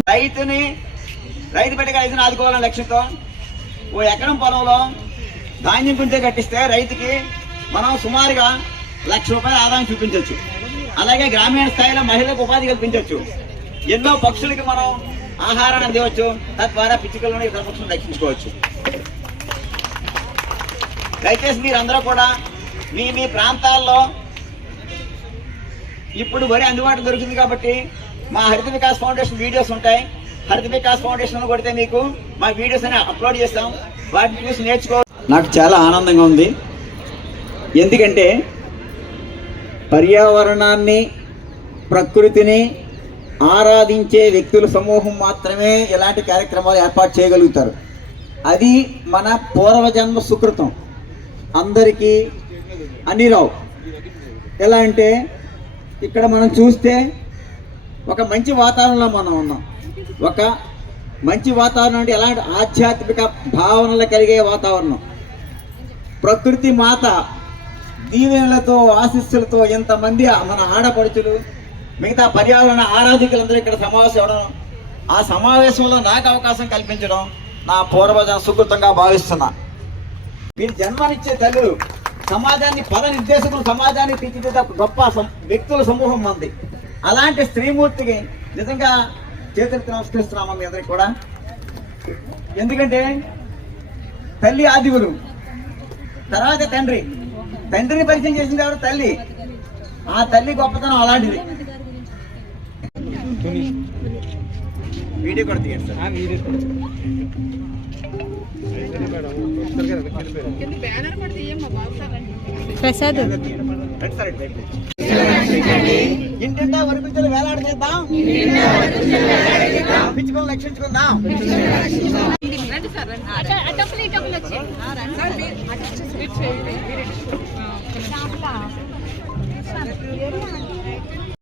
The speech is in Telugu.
రైతు బిడ్డగా రైతుని ఆదుకోవాలని లక్ష్యంతో ఓ ఎకరం పొలంలో ధాన్యం కుంటే కట్టిస్తే రైతుకి మనం సుమారుగా ₹1,00,000 ఆదాయం చూపించవచ్చు. అలాగే గ్రామీణ స్థాయిలో మహిళలకు ఉపాధి కల్పించవచ్చు. ఎన్నో పక్షులకి మనం ఆహారాన్ని అందివచ్చు. తద్వారా పిచ్చుకలను ఇతర పక్షులను రక్షించుకోవచ్చు. దయచేసి మీరందరూ కూడా మీ మీ ప్రాంతాల్లో ఇప్పుడు వరి అందుబాటులో దొరుకుతుంది కాబట్టి మా హరిత వికాస్ ఫౌండేషన్ వీడియోస్ ఉంటాయి. హరిత వికాస్ ఫౌండేషన్ కొడితే మీకు మా వీడియోస్ అని అప్లోడ్ చేస్తాం. వాటిని చూసి నేర్చుకో. నాకు చాలా ఆనందంగా ఉంది. ఎందుకంటే పర్యావరణాన్ని, ప్రకృతిని ఆరాధించే వ్యక్తుల సమూహం మాత్రమే ఇలాంటి కార్యక్రమాలు ఏర్పాటు చేయగలుగుతారు. అది మన పూర్వజన్మ సుకృతం. అందరికీ అన్ని రావు. ఎలా అంటే ఇక్కడ మనం చూస్తే ఒక మంచి వాతావరణంలో మనం ఉన్నాం. ఒక మంచి వాతావరణం అంటే ఎలాంటి ఆధ్యాత్మిక భావనలు కలిగే వాతావరణం. ప్రకృతి మాత దీవెనలతో, ఆశీస్సులతో ఎంతమంది మన ఆడపడుచులు, మిగతా పర్యావరణ ఆరాధికులందరూ ఇక్కడ సమావేశం అవ్వడం, ఆ సమావేశంలో నాకు అవకాశం కల్పించడం నా పూర్వజన సుకృతంగా భావిస్తున్నా. మీరు జన్మనిచ్చే తల్లులు సమాజాన్ని, పద నిర్దేశకులు సమాజాన్ని తీర్చిదిద్దే గొప్ప వ్యక్తుల సమూహం మంది. అలాంటి స్త్రీమూర్తికి నిజంగా చేతులెత్తి నమస్కరిస్తున్నామా మీ అందరికి కూడా. ఎందుకంటే తల్లి ఆదివులు, తర్వాత తండ్రిని పరిచయం చేసింది ఎవరు? తల్లి. ఆ తల్లి గొప్పతనం అలాంటిది. వీడియో కూడా తీయండి సార్. ప్రసాద్ ఇంటింటా వరిపించలు వేలాడి చేద్దాం, పిచ్చుకొని రక్షించుకుందాం.